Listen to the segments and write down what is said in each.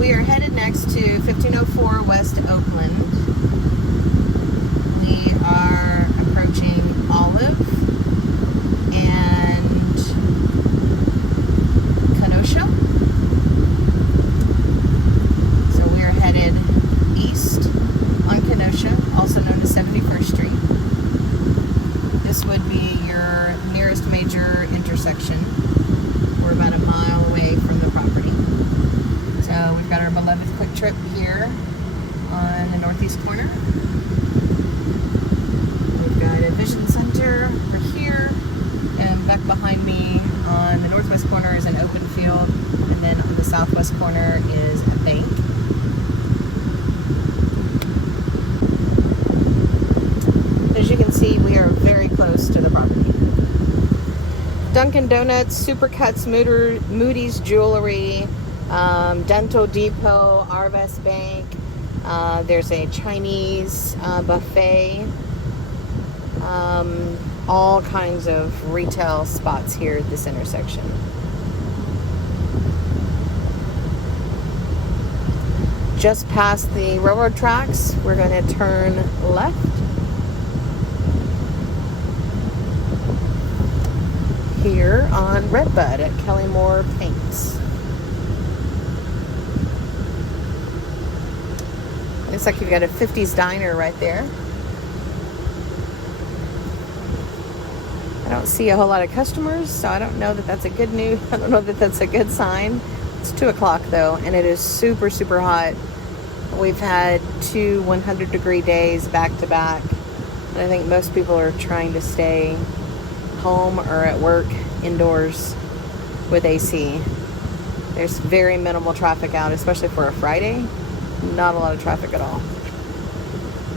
We are headed next to 1504 West Oakland. We are approaching Olive and Kenosha. So we are headed east on Kenosha, also known as 71st Street. This would be your nearest major intersection. We're about a mile away from the property. So we've got our beloved Quick Trip here on the northeast corner. We've got a Vision Center over here, and back behind me on the northwest corner is an open field, and then on the southwest corner is a bank. As you can see, we are very close to the property. Dunkin' Donuts, Supercuts, Moody's Jewelry, Dental Depot, Arvest Bank. There's a Chinese buffet. All kinds of retail spots here at this intersection. Just past the railroad tracks, we're going to turn left. Here on Redbud at Kelly Moore Paints. Looks like you've got a 50s diner right there. I don't see a whole lot of customers, so I don't know that that's a good news. I don't know that that's a good sign. It's 2 o'clock though, and it is super, super hot. We've had 2 100-degree days back to back, and I think most people are trying to stay home or at work indoors with AC. There's very minimal traffic out, especially for a Friday. Not a lot of traffic at all.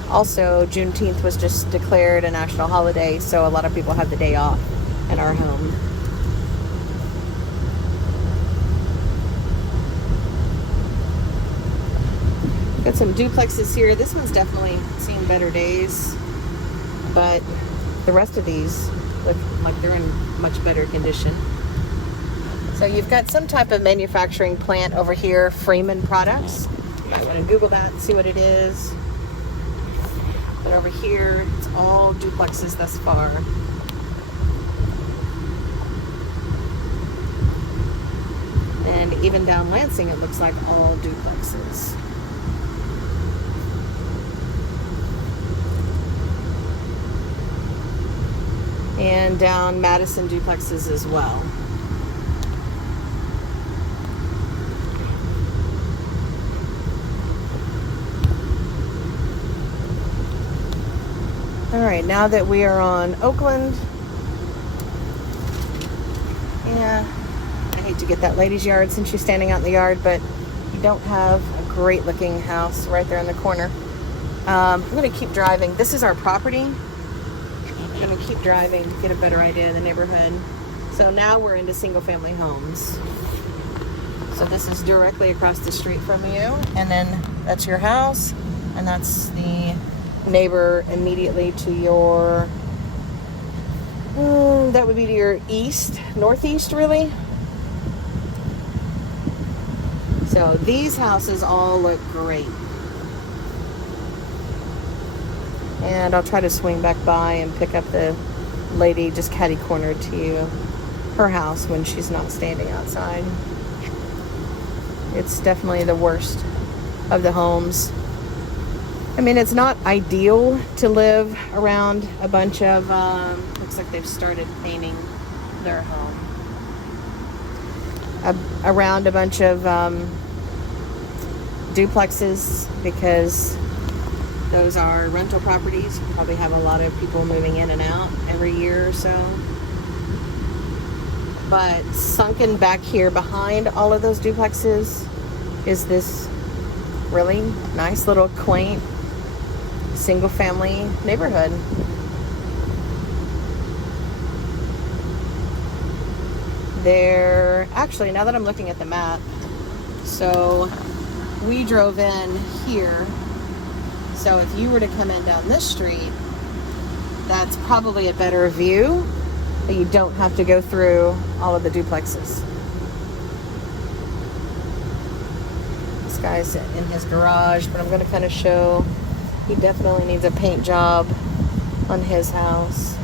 Also, Juneteenth was just declared a national holiday, so a lot of people have the day off and are home. Got some duplexes here. This one's definitely seen better days, but the rest of these look like they're in much better condition. So you've got some type of manufacturing plant over here, Freeman Products. You might want to Google that and see what it is. But over here, it's all duplexes thus far. And even down Lansing, it looks like all duplexes. And down Madison duplexes as well. All right, now that we are on Oakland, yeah, I hate to get that lady's yard since she's standing out in the yard, but you don't have a great looking house right there in the corner. I'm gonna keep driving. This is our property. I'm gonna keep driving to get a better idea of the neighborhood. So now we're into single family homes. So this is directly across the street from you, and then that's your house, and that's the neighbor immediately to your, that would be to your east, northeast really. So these houses all look great. And I'll try to swing back by and pick up the lady just catty corner to her house when she's not standing outside. It's definitely the worst of the homes. I mean, it's not ideal to live around a bunch of, looks like they've started painting their home. Around a bunch of duplexes, because those are rental properties. You probably have a lot of people moving in and out every year or so. But sunken back here behind all of those duplexes is this really nice little quaint single family neighborhood. They're actually, now that I'm looking at the map, so we drove in here. So if you were to come in down this street, that's probably a better view, but you don't have to go through all of the duplexes. It's guy's in his garage, but I'm going to kind of show he definitely needs a paint job on his house.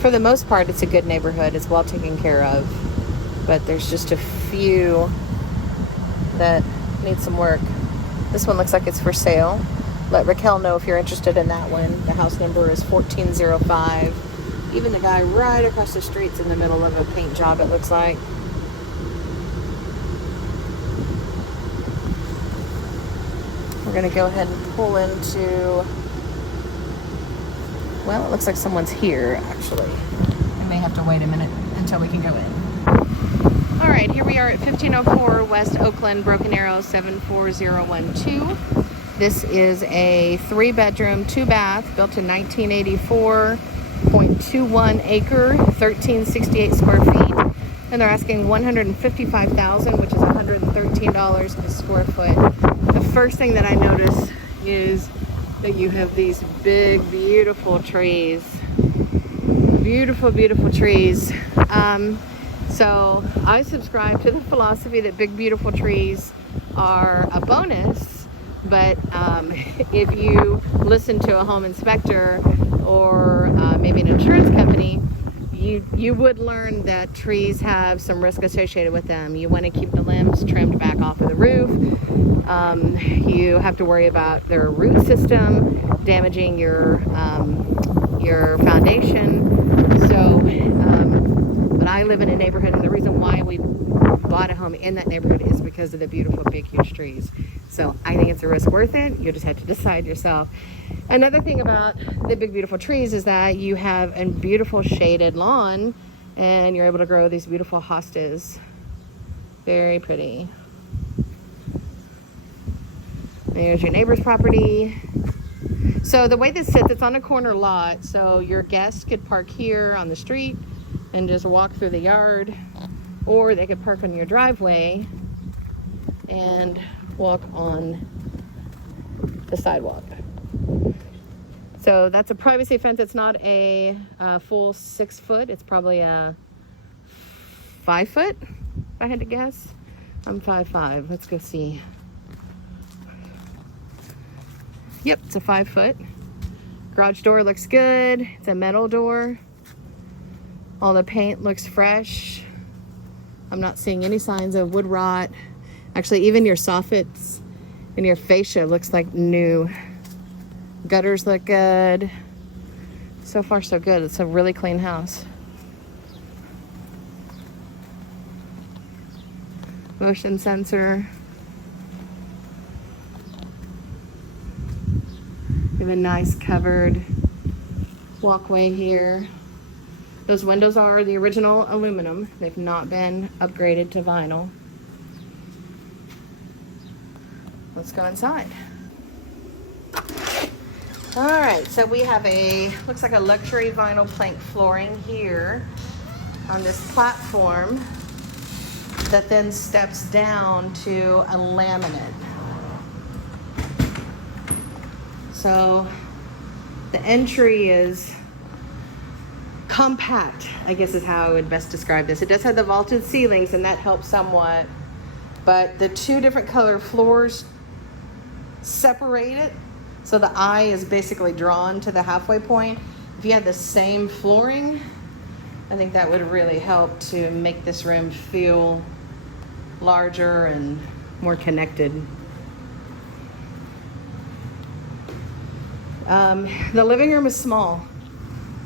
For the most part, it's a good neighborhood. It's well taken care of, but there's just a few that need some work. This one looks like it's for sale. Let Raquel know if you're interested in that one. The house number is 1405. Even the guy right across the street's in the middle of a paint job, it looks like. We're going to go ahead and pull into... Well, it looks like someone's here, actually. We may have to wait a minute until we can go in. All right, here we are at 1504 West Oakland, Broken Arrow 74012. This is a 3-bedroom, 2-bath, built in 1984, 0.21 acre, 1368 square feet. And they're asking $155,000, which is $113 a square foot. The first thing that I notice is that you have these big, beautiful trees. Beautiful, beautiful trees. So I subscribe to the philosophy that big, beautiful trees are a bonus, but if you listen to a home inspector or maybe an insurance company, you would learn that trees have some risk associated with them. You want to keep the limbs trimmed back off of the roof. You have to worry about their root system damaging your foundation. So, but I live in a neighborhood, and the reason why we bought a home in that neighborhood is because of the beautiful, big, huge trees. So I think it's a risk worth it. You just have to decide yourself. Another thing about the big, beautiful trees is that you have a beautiful shaded lawn, and you're able to grow these beautiful hostas. Very pretty. There's your neighbor's property. So the way this sits, it's on a corner lot, so your guests could park here on the street and just walk through the yard, or they could park on your driveway and walk on the sidewalk. So that's a privacy fence. It's not a full 6 foot. It's probably a 5 foot, if I had to guess. I'm 5'5". Let's go see. Yep, it's a 5 foot. Garage door looks good. It's a metal door. All the paint looks fresh. I'm not seeing any signs of wood rot. Actually, even your soffits and your fascia looks like new. Gutters look good. So far, so good. It's a really clean house. Motion sensor. We have a nice covered walkway here. Those windows are the original aluminum. They've not been upgraded to vinyl. Let's go inside. All right, so we have looks like a luxury vinyl plank flooring here on this platform that then steps down to a laminate. So the entry is compact, I guess is how I would best describe this. It does have the vaulted ceilings, and that helps somewhat, but the two different color floors separate it, so the eye is basically drawn to the halfway point. If you had the same flooring, I think that would really help to make this room feel larger and more connected. The living room is small.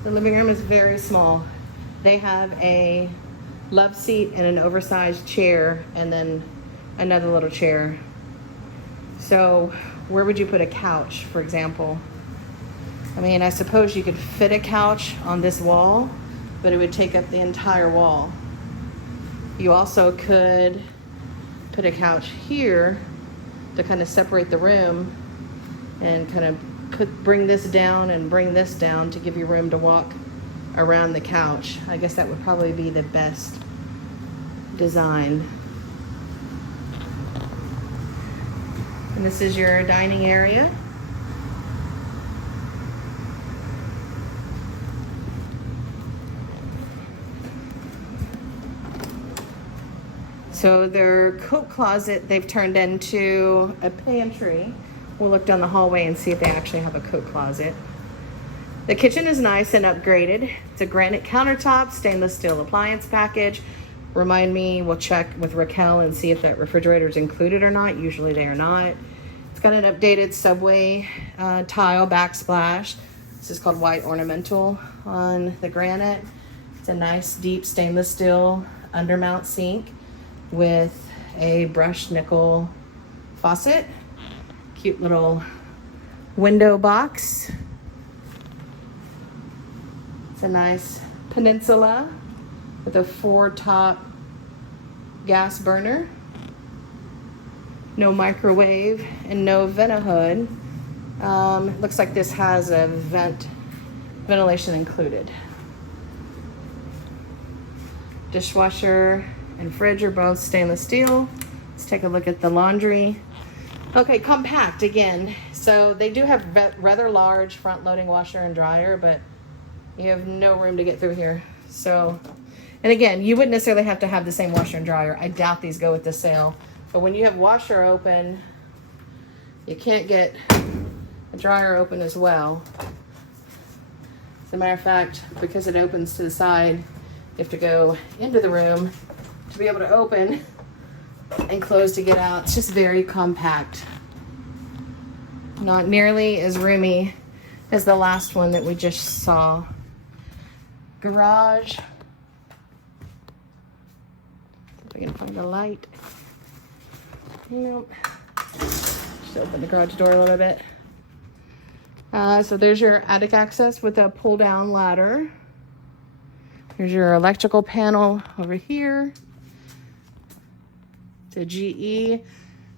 The living room is very small. They have a love seat and an oversized chair, and then another little chair. So where would you put a couch, for example? I mean, I suppose you could fit a couch on this wall, but it would take up the entire wall. You also could put a couch here to kind of separate the room and kind of bring this down and bring this down to give you room to walk around the couch. I guess that would probably be the best design. And this is your dining area. So their coat closet, they've turned into a pantry. We'll look down the hallway and see if they actually have a coat closet. The kitchen is nice and upgraded. It's a granite countertop, stainless steel appliance package. Remind me, we'll check with Raquel and see if that refrigerator is included or not. Usually they are not. It's got an updated subway tile backsplash. This is called white ornamental on the granite. It's a nice deep stainless steel undermount sink with a brushed nickel faucet. Cute little window box. It's a nice Peninsula with a 4-top gas burner. No microwave and no vent-a-hood. Looks like this has a ventilation included. Dishwasher and fridge are both stainless steel. Let's take a look at the laundry. Okay, compact again. So they do have rather large front-loading washer and dryer, but you have no room to get through here. So, and again, you wouldn't necessarily have to have the same washer and dryer. I doubt these go with the sale. But when you have washer open, you can't get a dryer open as well. As a matter of fact, because it opens to the side, you have to go into the room to be able to open and close to get out. It's just very compact. Not nearly as roomy as the last one that we just saw. Garage. If we can find a light. Nope. Just open the garage door a little bit. So there's your attic access with a pull-down ladder. Here's your electrical panel over here. It's a GE.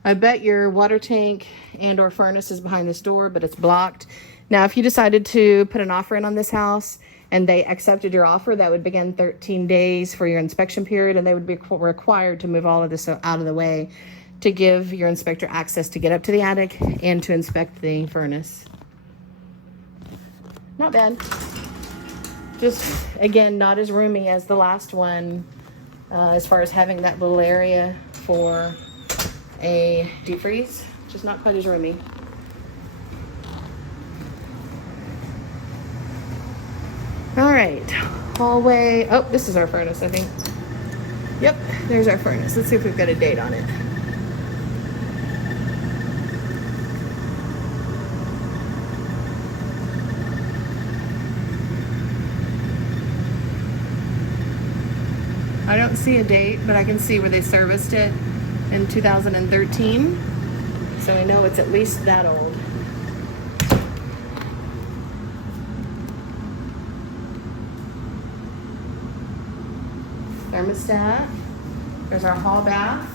I bet your water tank and or furnace is behind this door, but it's blocked. Now, if you decided to put an offer in on this house and they accepted your offer, that would begin 13 days for your inspection period, and they would be required to move all of this out of the way to give your inspector access to get up to the attic and to inspect the furnace. Not bad. Just, again, not as roomy as the last one as far as having that little area for a deep freeze. Just not quite as roomy. All right, hallway. Oh, this is our furnace, I think. Yep, there's our furnace. Let's see if we've got a date on it. I don't see a date, but I can see where they serviced it in 2013. So I know it's at least that old. Thermostat. There's our hall bath.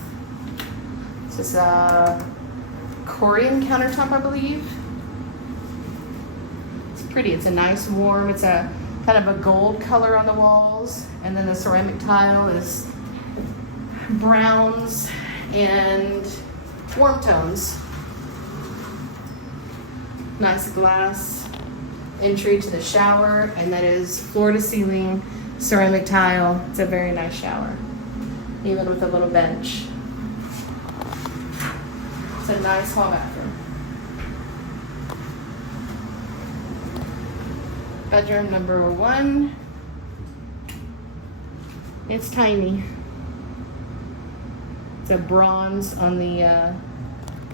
This is a Corian countertop, I believe. It's pretty. It's a nice warm. It's a kind of a gold color on the walls, and then the ceramic tile is browns and warm tones. Nice glass entry to the shower, and that is floor to ceiling ceramic tile. It's a very nice shower, even with a little bench. It's a nice hall bathroom. Bedroom number 1. It's tiny. It's a bronze on the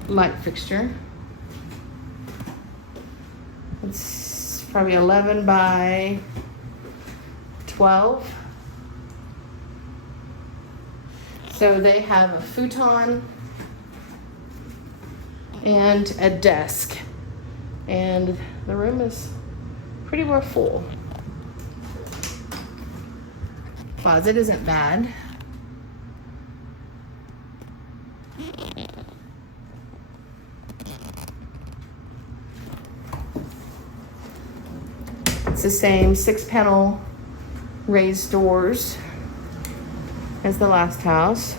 light fixture. It's probably 11 by 12. So they have a futon and a desk. And the room is pretty well full. Closet isn't bad. It's the same 6-panel raised doors as the last house.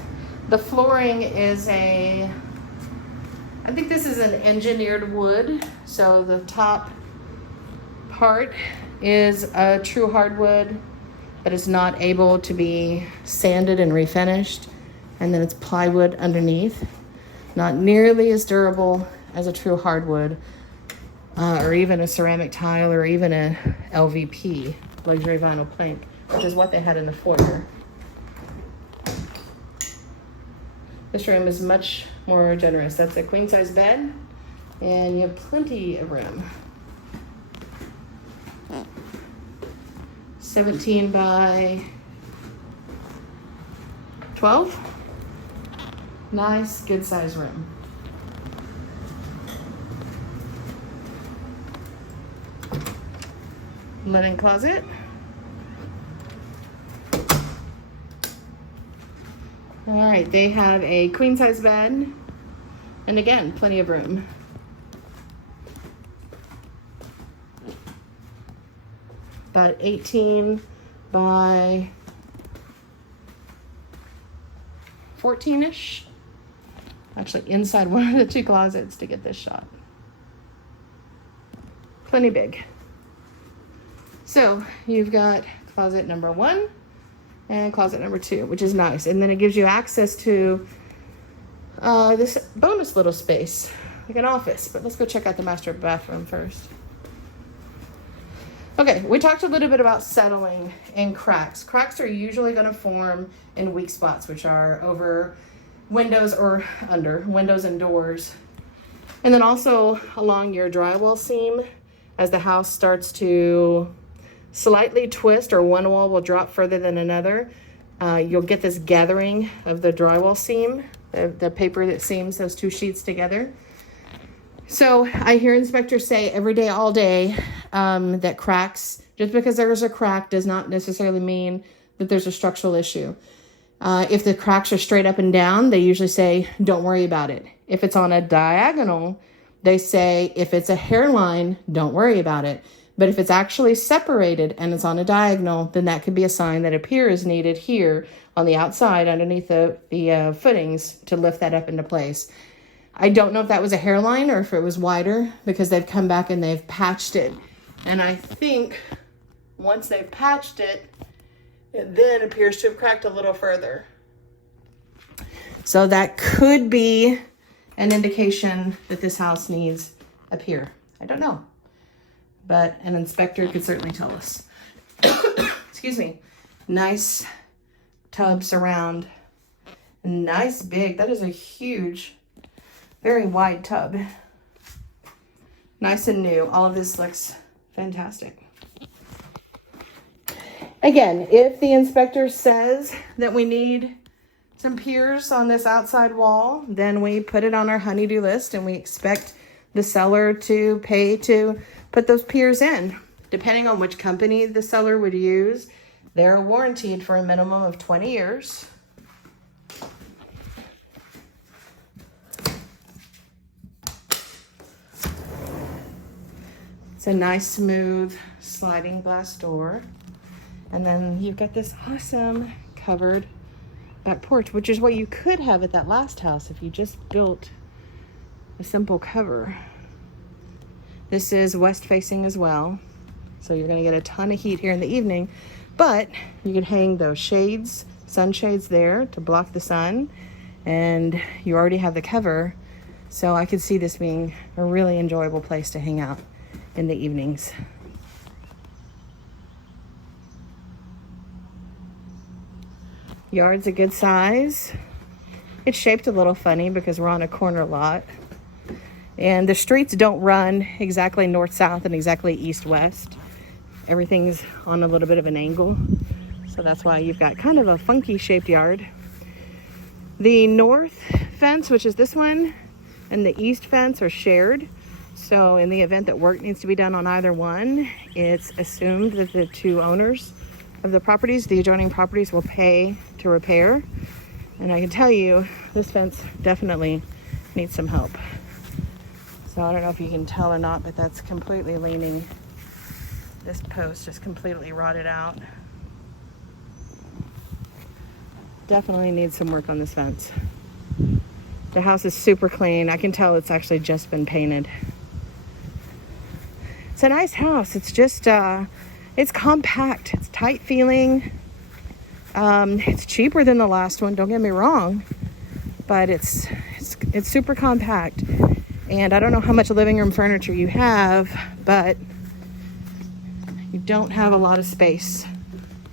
The flooring is I think this is an engineered wood. So the top part is a true hardwood, but it's not able to be sanded and refinished. And then it's plywood underneath. Not nearly as durable as a true hardwood, or even a ceramic tile, or even a LVP, luxury vinyl plank, which is what they had in the foyer. This room is much more generous. That's a queen size bed, and you have plenty of room. 17 by 12. Nice, good size room. Linen closet. All right, they have a queen size bed, and again, plenty of room. About 18 by 14-ish. Actually, inside one of the two closets to get this shot. Plenty big. So you've got closet number 1 and closet number 2, which is nice. And then it gives you access to this bonus little space, like an office. But let's go check out the master bathroom first. Okay, we talked a little bit about settling and cracks. Cracks are usually going to form in weak spots, which are over windows or under windows and doors. And then also along your drywall seam, as the house starts to slightly twist, or one wall will drop further than another, you'll get this gathering of the drywall seam, the paper that seams those two sheets together. So I hear inspectors say every day, all day, that cracks, just because there's a crack does not necessarily mean that there's a structural issue. If the cracks are straight up and down, they usually say, don't worry about it. If it's on a diagonal, they say, if it's a hairline, don't worry about it. But if it's actually separated and it's on a diagonal, then that could be a sign that a pier is needed here on the outside underneath the footings to lift that up into place. I don't know if that was a hairline or if it was wider, because they've come back and they've patched it. And I think once they've patched it, it then appears to have cracked a little further. So that could be an indication that this house needs a pier. I don't know, but an inspector could certainly tell us. Excuse me. Nice tub surround. Nice big. That is a huge, very wide tub. Nice and new. All of this looks fantastic. Again, if the inspector says that we need some piers on this outside wall, then we put it on our honey-do list and we expect the seller to pay to put those piers in. Depending on which company the seller would use, they're warranted for a minimum of 20 years. It's a nice, smooth, sliding glass door. And then you've got this awesome covered back porch, which is what you could have at that last house if you just built a simple cover. This is west facing as well, so you're going to get a ton of heat here in the evening, but you can hang those shades, sunshades there to block the sun, and you already have the cover, so I could see this being a really enjoyable place to hang out in the evenings. Yard's a good size. It's shaped a little funny because we're on a corner lot. And the streets don't run exactly north-south and exactly east-west. Everything's on a little bit of an angle. So that's why you've got kind of a funky shaped yard. The north fence, which is this one, and the east fence are shared. So in the event that work needs to be done on either one, it's assumed that the two owners of the properties, the adjoining properties, will pay to repair. And I can tell you, this fence definitely needs some help. So I don't know if you can tell or not, but that's completely leaning. This post is completely rotted out. Definitely needs some work on this fence. The house is super clean. I can tell it's actually just been painted. It's a nice house. It's just, it's compact. It's tight feeling. It's cheaper than the last one, don't get me wrong, but it's super compact. And I don't know how much living room furniture you have, but you don't have a lot of space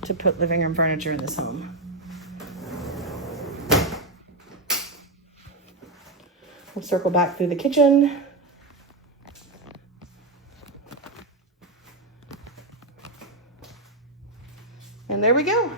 to put living room furniture in this home. We'll circle back through the kitchen. And there we go.